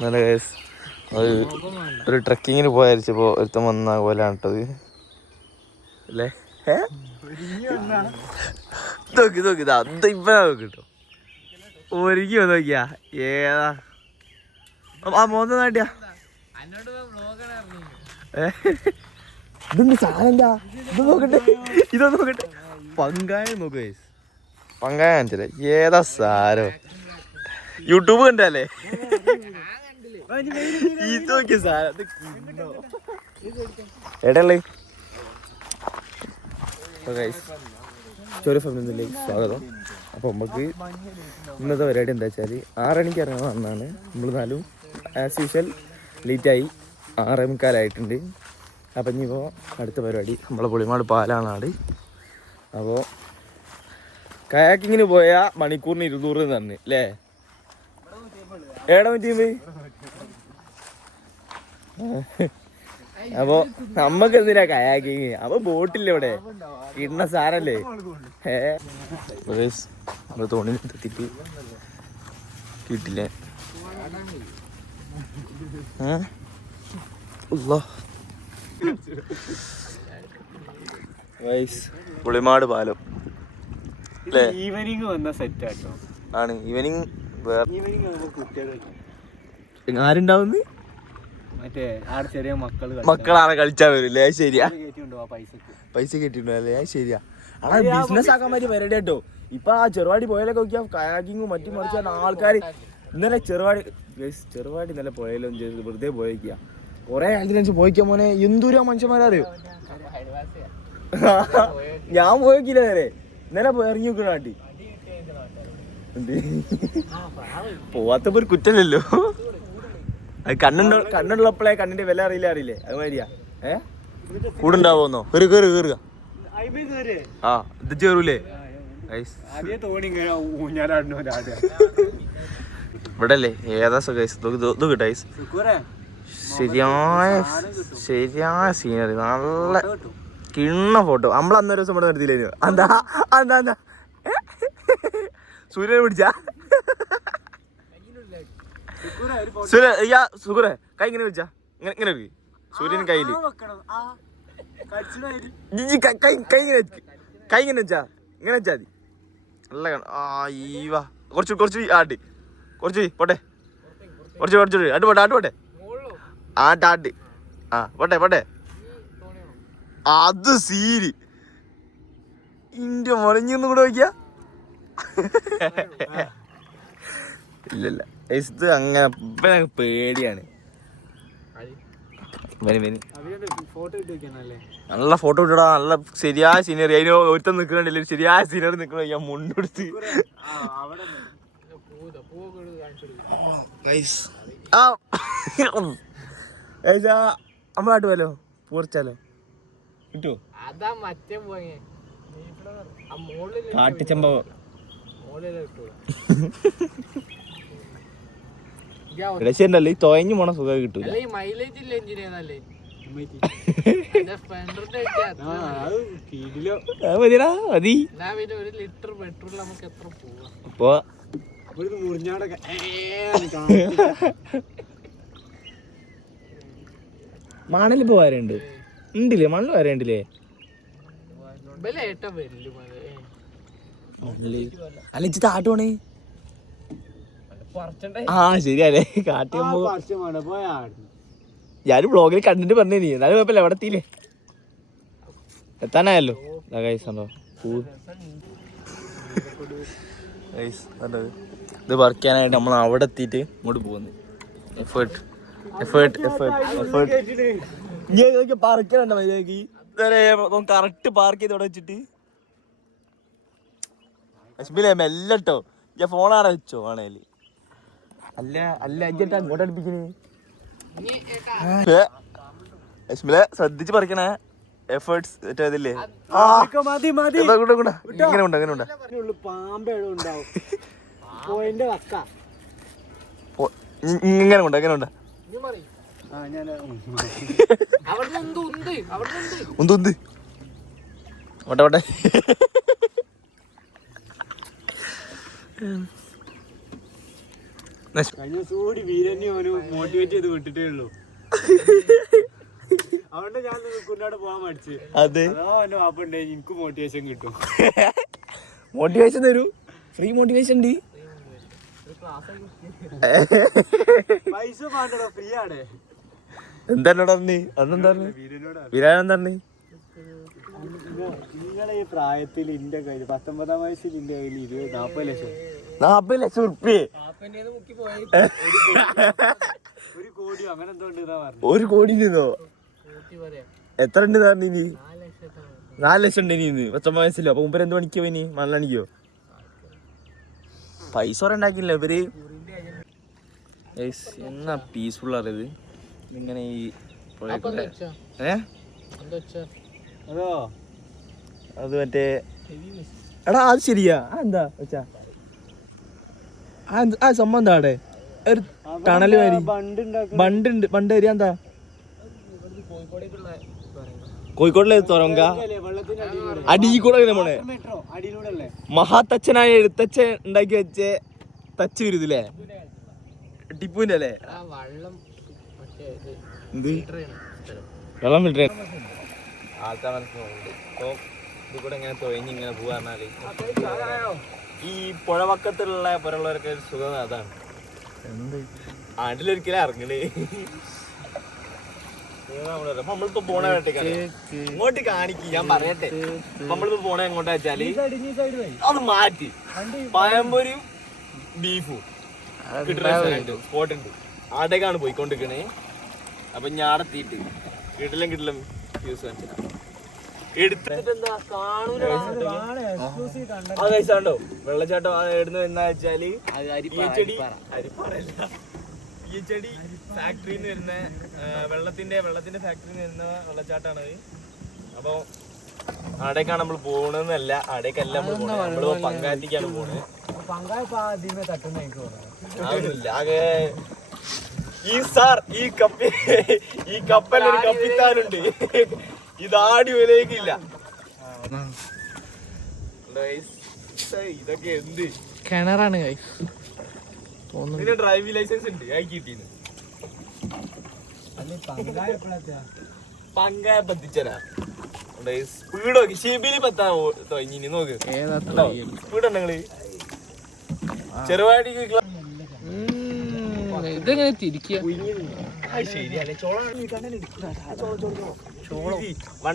നല്ല കേസ് ഒരു ട്രക്കിങ്ങിന് പോയരിച്ചപ്പോ ഒരുത്തം വന്ന പോലെയാണ് കേട്ടത് അല്ലേ. നോക്കി നോക്കി ഇപ്പൊ നോക്കിട്ടോ ഒരുക്കി നോക്കിയാ ഏതാ ആ മോന്ത നാട്ടിയാ ഇതെന്ത് സാധനം എന്താ ഇത് നോക്കട്ടെ ഇതൊന്ന് നോക്കട്ടെ. പങ്കായം നോക്ക് ഗൈസ്, പങ്കായം കാണിച്ചല്ലേ ഏതാ സാരോ യൂട്യൂബ് കണ്ടല്ലേ ഇത് നോക്കിയ സാരം എടല്ലേ. സ്വാഗതം. അപ്പോൾ നമുക്ക് ഇന്നത്തെ പരിപാടി എന്താ വെച്ചാൽ 6 മണിക്ക് ഇറങ്ങാൻ വന്നതാണ്. നമ്മൾ നാലും ആസ് യൂഷ്വൽ ലേറ്റായി 6:45 അപ്പം ഇനിയിപ്പോൾ അടുത്ത പരിപാടി നമ്മളെ പുളിമാട് പാലാണ് നാട്. അപ്പോൾ കയാക്കിങ്ങിന് പോയാൽ മണിക്കൂറിന് 200 തന്നെ അല്ലേ. ഏടാ പറ്റിയത് അപ്പൊ നമ്മക്ക് എന്തിനാ കയാക്കിങ്, അപ്പൊ ബോട്ടില്ലേ ഇവിടെ ഇടുന്ന സാധനല്ലേ. തോണിനെത്തിട്ട് കിട്ടില്ലേ. പുളിമാട് പാലം അല്ലേ. ഈവനിങ് വന്ന സെറ്റ് ആട്ടോ ആണ്. ഈവനിങ് ആരുണ്ടാവുന്നു മറ്റേ ആടെ ചെറിയ മക്കളാണ് കളിച്ചാൽ വരില്ലേ. ശരിയാ, പൈസ കെട്ടിട്ടുണ്ടല്ലേ. ശരിയാ. ആടാ ബിസിനസ് ആക്കാൻ പറ്റിയ പരിപാടി കേട്ടോ. ഇപ്പൊ ആ ചെറുവാടി പോയാലൊക്കെ നോക്കിയാ കയാക്കിങ്ങും മറ്റും മറിച്ചാൽ ആൾക്കാർ ഇന്നലെ ചെറുവാടി ഇന്നലെ പോയാലും ചെയ്ത് വെറുതെ പോയേക്കുക. കൊറേ ആക്സിഡൻസ് പോയിക്കാൻ മോനെ. എന്തൂരാ മനുഷ്യന്മാരറിയോ. ഞാൻ പോയേക്കില്ല നേരെ ഇന്നലെ ഇറങ്ങി നോക്കണ നാട്ടി. പോവാത്തപ്പോ ഒരു കുറ്റല്ലല്ലോ. അത് കണ്ണുള്ളപ്പോഴേ കണ്ണിന്റെ വില അറിയില്ലേ അതുമാതിരിയാ. കൂടുണ്ടാവോന്നോ കേറുക. ആ ഇത് ചേറൂലേ ഇവിടെ അല്ലേ. ഏതാ ഗൈസ് ശരിയായ സീനറി, നല്ല കിണ്ണ ഫോട്ടോ. നമ്മളന്നൊരു ദിവസം ഇവിടെ നിർത്തിയില്ലേ. എന്താ സൂര്യനെ പിടിച്ചാ സുഖറേ കൈ ഇങ്ങനെ വെച്ചാ ഇങ്ങനെ സൂര്യൻ കയ്യില് കൈ ഇങ്ങനെ വെച്ചാ ഇങ്ങനെ വെച്ചാ മതി. നല്ല ഈവാ കുറച്ച് ആട്ട് കുറച്ച് പോട്ടെ കുറച്ച് ആട്ട് പോട്ടെ ആട്ട് ആ പോട്ടെ അത് സീരി ഇന്റെ മുളഞ്ഞൊന്നും കൂടെ നോക്കിയാ. ഇല്ലല്ല ഇത് അങ്ങനെ ഇപ്പൊ ഞങ്ങൾക്ക് പേടിയാണ്. നല്ല ഫോട്ടോ ഇട്ടാ, നല്ല ശരിയായ സീനറി. അതിന് ഒരുത്തം നിക്കണില്ല, ശരിയായ സീനറി നിക്കണ. ഞാൻ മുണ്ടെടുത്ത് നമ്മളാട്ട് പോയാലോ, പൂർച്ചാലോ കിട്ടുമോ? കാട്ടിച്ചമ്പവം രക്ഷണ്ടല്ലേ. ഈ തൊയഞ്ഞു പോണ സുഖം കിട്ടൂല. മതി അപ്പൊ മണലിപ്പോ വരണ്ട് ഉണ്ടില്ലേ, മണല് വരണ്ടില്ലേ. അല്ല ഇച്ച് താട്ടുവാണ്. ആ ശരിയല്ലേ. കാട്ടിയമ്പോ ഞാനും ബ്ലോഗിൽ കണ്ടിട്ട് പറഞ്ഞു. നീ എന്നാലും കുഴപ്പമില്ല, എവിടെ എത്തിയില്ലേ, എത്താനായല്ലോ. ഇത് വർക്ക് ചെയ്യാനായിട്ട് നമ്മൾ അവിടെ എത്തിയിട്ട് ഇങ്ങോട്ട് പോകുന്നു. എഫേർട്ട് പാർക്കണ്ട മര്യാദക്ക് കറക്റ്റ് പാർക്ക് ചെയ്ത് ഇവിടെ വെച്ചിട്ട്. അശ്മിലെ മെല്ലട്ടോ, ഞാൻ ഫോണാടെ വെച്ചോ ആണേല്. അല്ല അഞ്ചിട്ട് അങ്ങോട്ട് അടുപ്പിക്കണേ. അശ്മിലെ ശ്രദ്ധിച്ച് പറിക്കണേ. എഫേർട്സ് ഇതില്ലേ ഇങ്ങനെ ഉണ്ട് എങ്ങനെ ഉണ്ട് ഉന്ത് ഓട്ടെ കഴിഞ്ഞ കൂടി വീരനെ ഒരു മോട്ടിവേറ്റ് ചെയ്ത് വിട്ടിട്ടേ ഉള്ളൂ. അതുകൊണ്ട് ഞാൻ കുഞ്ഞാട് പോകാൻ മടിച്ചു. അതെ എന്റെ വാപ്പ ഉണ്ടേ എനിക്ക് മോട്ടിവേഷൻ കിട്ടും. മോട്ടിവേഷൻ തരൂ, ഫ്രീ മോട്ടിവേഷൻ ഉണ്ട്. പൈസ വേണ്ടോ, ഫ്രീ ആണ്. എന്താണോടാ അന്നെന്താ വിരാനെന്താ നിങ്ങളെ ഈ പ്രായത്തിൽ എന്റെ കയ്യിൽ 19 വയസ്സിൽ എന്റെ കയ്യിൽ 40 ലക്ഷം 40 ലക്ഷം ഉറുപ്പ്യ, 1 കോടിയോ അങ്ങനെ എന്തോ ഉണ്ട്. 1 കോടി നിന്നോ? എത്ര ഉണ്ട് പറഞ്ഞിനി? 4 ലക്ഷം ഉണ്ട് ഇനി 19 വയസ്സിലോ? അപ്പൊ മുമ്പ് എന്ത് പണിക്കോ? ഇനി മണ്ണണിക്കോ? പൈസ ഉണ്ടാക്കില്ല ഇവര്. എന്നാ പീസ്ഫുൾ അറിയത് ഇങ്ങനെ ഈ അതോ അത് മറ്റേ എടാ അത് ശരിയാ. എന്താ വെച്ചാ ആ സംഭവം എന്താ അവിടെ ഒരു ടണല് വരി ബണ്ട് വരിക. എന്താ കോഴിക്കോടിലെ തുറങ്ക അടിയിൽ കൂടെ പോണേ മഹാത്തച്ഛനായ എഴുത്തച്ഛൻ ഉണ്ടാക്കി വെച്ച തച്ച് വരുന്നില്ലേ? ടിപ്പുവിന്റെ അല്ലേ? വെള്ളം ഫിൽട്ടർ ആൾക്കാർ മനസ്സിലുണ്ട്. അപ്പൊ ഇത് കൂടെ ഇങ്ങനെ തൊഴിഞ്ഞിങ്ങനെ പോവാറിനാല് ഈ പുഴവക്കത്തുള്ള പുറമുള്ളവരൊക്കെ ഒരു സുഖം അതാണ്. എന്ത് ആണ്ടിലൊരിക്കലും ഇറങ്ങണേ നമ്മളിപ്പോ പോണ വേട്ടേക്കാണ്. ഇങ്ങോട്ട് കാണിക്ക്, ഞാൻ പറയട്ടെ. നമ്മളിപ്പോ പോണ എങ്ങോട്ടാ വെച്ചാല് അത് മാറ്റി പഴംപൊരിയും ബീഫും കിട്ടുന്ന സ്പോട്ട് ഉണ്ട്. ആടേക്കാണ് പോയിക്കൊണ്ടിരിക്കണേ. അപ്പൊ ഞാൻ എത്തിയിട്ട് കിട്ടില്ല യൂസ് കാണിച്ചാ എടുത്തിട്ടെന്താ കാണൂലോ. വെള്ളച്ചാട്ടം എവിടുന്ന് എന്നാ വെച്ചാല് ഈച്ചടി ഫാക്ടറിന്ന് വരുന്ന വെള്ളത്തിന്റെ ഫാക്ടറിന്ന് വരുന്ന വെള്ളച്ചാട്ടാണത്. അപ്പൊ അവിടേക്കാണ് നമ്മൾ പോണെന്നല്ല, അവിടേക്കല്ല നമ്മള് പങ്കാറ്റിക്കാണ് പോണത്. അതൊന്നുമില്ല. ആകെ ഈ കപ്പലൊരു കപ്പിത്താനുണ്ട്. ഇതാടി വിലയില്ല. ഇതൊക്കെ എന്ത് കിണറാണ്. ഡ്രൈവിംഗ് ലൈസൻസ് ഉണ്ട്, കിട്ടീന്ന് പങ്കായ പത്തിച്ചരാ. സ്പീഡ് നോക്കി ഷിബിലി പത്താ തോന്നി നോക്ക്. സ്പീഡ് ഉണ്ടെങ്കില് ചെറുപാടി ഇതെങ്ങനെ തിരിക്കുക?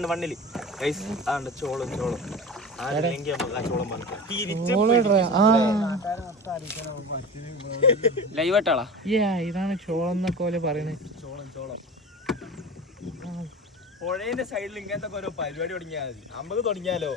വണ്ണില് ചോളം ലൈവട്ടാളാ. ഇതാണ് ചോളം എന്നൊക്കെ പോലെ പറയണേ. പുഴേന്റെ സൈഡിൽ ഇങ്ങനത്തെ ഓരോ പരിപാടി തുടങ്ങിയാൽ മതി. നമുക്ക് തുടങ്ങിയാലോ?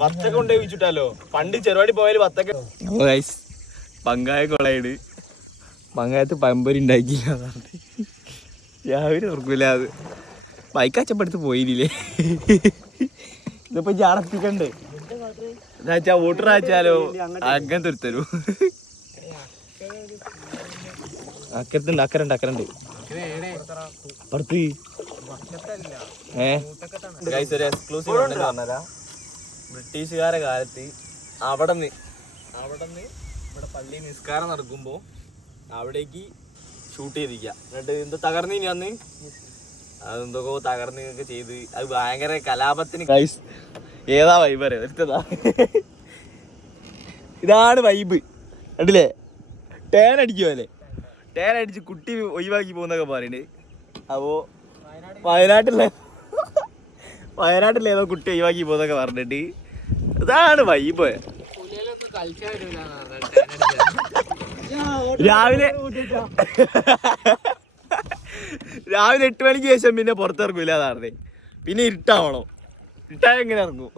വത്തക്ക കൊണ്ടുപോയി വെച്ചിട്ടാലോ? പണ്ട് ചെറുപാടി പോയാല് വത്തക്ക. പങ്കായ കൊളയിട് പങ്കായത്ത് പമ്പരി ഉണ്ടാക്കിയില്ല. രാവിലെ ഓർക്കൂല. അത് ബൈക്കച്ചപ്പെടുത്ത് പോയില്ലേ? ഇതിപ്പോ ജാടപ്പിക്കണ്ടേ എന്താ വോട്ടർ അയച്ചാലോ? അങ്ങനെ തുരുത്തരൂ. അക്കരുണ്ട് അക്കരുണ്ട് പുറത്ത്. ഒരു എക്സ്ക്ലൂസീവ് പറഞ്ഞാ, ബ്രിട്ടീഷുകാരെ കാലത്ത് അവിടെന്ന് ഇവിടെ പള്ളി നിസ്കാരം നടക്കുമ്പോ അവിടേക്ക് ഷൂട്ട് ചെയ്തിരിക്കുക. എന്നിട്ട് എന്തോ തകർന്നിനി അന്ന്, അതെന്തൊക്കെ തകർന്നൊക്കെ ചെയ്ത് അത് ഭയങ്കര കലാപത്തിന്. ഏതാ വൈബ് അറിയാം എടുത്തതാ. ഇതാണ് വൈബ്. കണ്ടില്ലേ? ടേൻ അടിക്കുമല്ലേ? ടേൻ അടിച്ച് കുട്ടി ഒഴിവാക്കി പോകുന്നൊക്കെ പറയുന്നുണ്ട്. അപ്പോ വയനാട്ടിലെ ഏതോ കുട്ടി ഒഴിവാക്കി പോകുന്നൊക്കെ പറഞ്ഞിട്ട് ഇതാണ് വൈബ്. രാവിലെ 8 മണിക്ക് ശേഷം പിന്നെ പുറത്തിറങ്ങൂല അതാർന്നേ. പിന്നെ ഇരുട്ടാവണം. ഇരുട്ടായ എങ്ങനെ ഇറങ്ങും?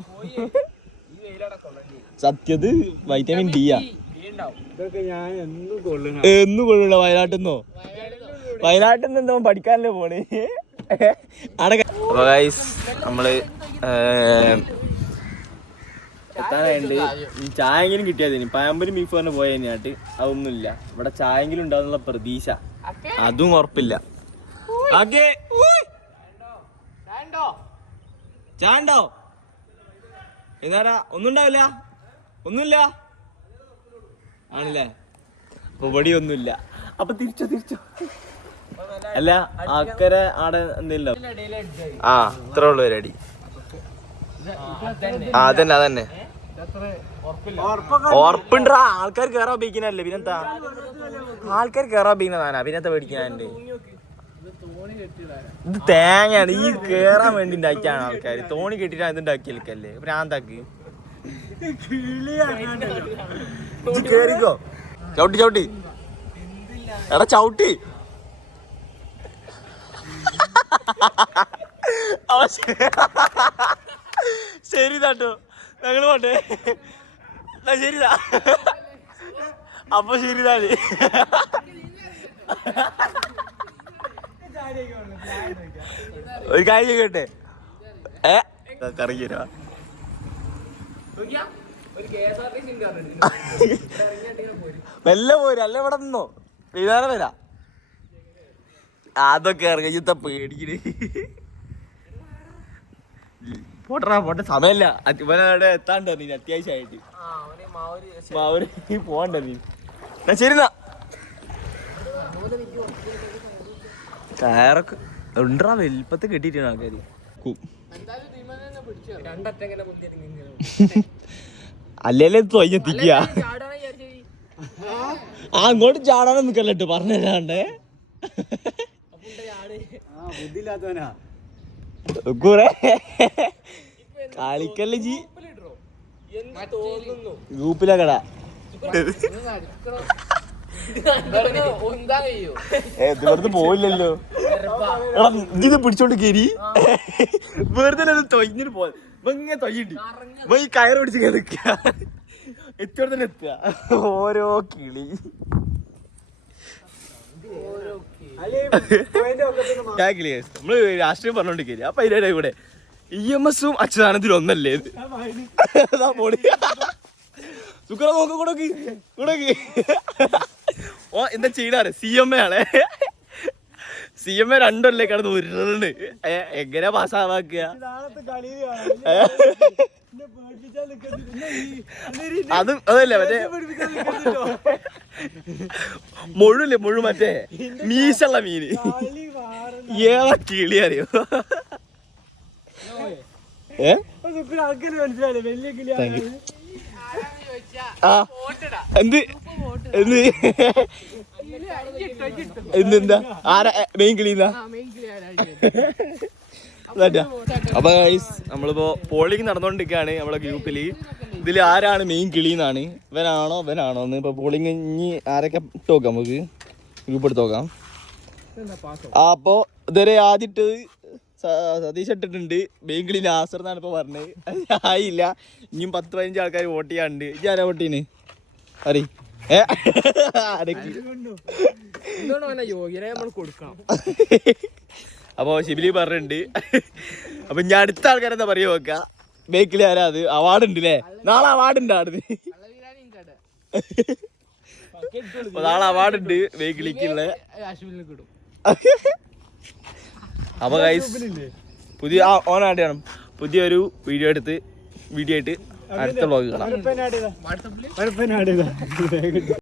സത്യത് വൈറ്റമിൻ ഡിയാ. എന്നും കൊള്ളൂല. വയനാട്ടിൽ നിന്ന് എന്തോ പഠിക്കാനല്ലേ പോണേ. അപ്പൊ ഗൈസ് നമ്മള് എത്താനായിട്ടുണ്ട്. ചായെങ്കിലും കിട്ടിയാൽ ഇനി പഴംപൊരി ബീഫ് പറഞ്ഞ് പോയ തന്നെയായിട്ട് അതൊന്നുമില്ല. ഇവിടെ ചായെങ്കിലും ഉണ്ടാവുന്നുള്ള പ്രതീക്ഷ അതും ഉറപ്പില്ല. ചാണ്ടോ എന്നാരാ? ഒന്നുമില്ല ആണല്ലേ? അപ്പൊ ഇവിടെയൊന്നുമില്ല. അപ്പൊ തിരിച്ചോ അല്ല അക്കരെ ആടെ എന്തെങ്കിലും ആ ഇത്ര ഉള്ളു ഒരടി. അതന്നെ ഉറപ്പുണ്ടാ. ആൾക്കാർ കേറാൻ ഉപയോഗിക്കുന്നല്ലേ പിന്നെന്താ, ആൾക്കാർ കേറാൻ ഉപയോഗിക്കുന്നതാനാ പിന്നത്തെ പേടിക്കാനുണ്ട്. ഇത് തേങ്ങയാണ്, ഈ കേറാൻ വേണ്ടി ഉണ്ടാക്കിയാണ് ആൾക്കാർ. തോണി കെട്ടിട്ടാ ഇത് ഉണ്ടാക്കിയല്ലേ ഭ്രാന്താക്ക്. കേറിക്കോ, ചവിട്ടി എടാ ചവിട്ടി. ശരിതാട്ടോ ഞങ്ങള് പോട്ടെ. ശരിതാ അപ്പൊ ശരിതാണ്. ഒരു കാര്യം ചെയ്യട്ടെ, കറങ്ങി തരാ. മെല്ലെ പോരും അല്ല ഇവിടെ നിന്നോ, വിധാനം വരാ. അതൊക്കെ ഇറങ്ങി യുദ്ധ പേടിക്കണേ. പോട്ടെ സമയല്ല. ഇവനവിടെ എത്താണ്ട് നീ അത്യാവശ്യമായിട്ട് പോവണ്ട നീ. ശരി എന്നാ കയറൊക്കെ ഉണ്ടാ വലിപ്പത്തെ കെട്ടിട്ടാണ് ആൾക്കാര്. അല്ലേ തൊയ്യെത്തിക്കുക. അങ്ങോട്ട് ചാടാനും നിക്കല്ലോ പറഞ്ഞല്ലാണ്ടേ. കളിക്കല്ലേ ജി ഗ്രൂപ്പിലൊക്കെടാ. വെറുതെ പോയില്ലല്ലോ. ഇത് പിടിച്ചോണ്ട് കേരി വെറുതെ തൊയ്ഞ്ഞിട്ട് പോ. ഇങ്ങനെ തൊയ്യുണ്ട് ഈ കയറ് പിടിച്ച് കിടക്ക എത്തോടെ തന്നെ എത്തുക. ഓരോ കിളി നമ്മള് രാഷ്ട്രീയം പറഞ്ഞോണ്ടിരിക്കല്ലേ. അപ്പൊ അതിന്റെ കൂടെ EMS-ഉം അച്യുതാനന്ദനും ഒന്നല്ലേ സുഖ നോക്ക കൂടെ ഓ എന്താ ചെയ്യണാറ് CMA ആണേ. CMA രണ്ടല്ലേ കിടന്ന് ഉരുണ്ട്. എങ്ങനെ പാസ്സാവാക്കുക അത് അതല്ലേ മറ്റേ മുഴു മറ്റേ മീശുള്ള മീന്. ഏതാ കിളി അറിയോ? എന്തെന്താ ആരാ മെയിൻ കിളിന്നാ? അപ്പൊ നമ്മളിപ്പോ പോളിംഗ് നടന്നുകൊണ്ടിരിക്കുകയാണ് നമ്മളെ ഗ്രൂപ്പില്. ഇതിൽ ആരാണ് മെയിൻ കിളിന്നാണ്, ഇവനാണോ എന്ന് ഇപ്പൊ പോളിംഗ് ഇനി ആരൊക്കെ ഇട്ട് നോക്കാം, നമുക്ക് ഗ്രൂപ്പ് എടുത്ത് നോക്കാം. അപ്പൊ ഇതുവരെ ആദ്യട്ട് സതീഷ് ഇട്ടിട്ടുണ്ട്. മെയിൻ കിളി നാസർ എന്നാണ് ഇപ്പൊ പറഞ്ഞത്. ആയില്ല, ഇനിയും 10-15 ആൾക്കാർ വോട്ട് ചെയ്യാനുണ്ട്. ഇനി ആരാ വോട്ട് ചെയ്യുന്നത് അറി? അപ്പൊ ശിബിലി പറഞ്ഞിട്ടുണ്ട്. അപ്പൊ ഞാൻ അടുത്ത ആൾക്കാരെന്താ പറയുക നോക്ക. ബേക്കിൽ ആരാ അത്? അവാർഡ് ഉണ്ട് അല്ലേ? നാളെ അവാർഡ് ഉണ്ട് ആടുന്ന്. നാളെ അവാർഡ് ഉണ്ട് ബേക്കിലേക്കുള്ള. അപ്പൊ ഗൈസ് പുതിയ ഓണായിട്ടാണ് പുതിയൊരു വീഡിയോ ആയിട്ട് അടുത്ത വ്ളോഗ് കാണാം.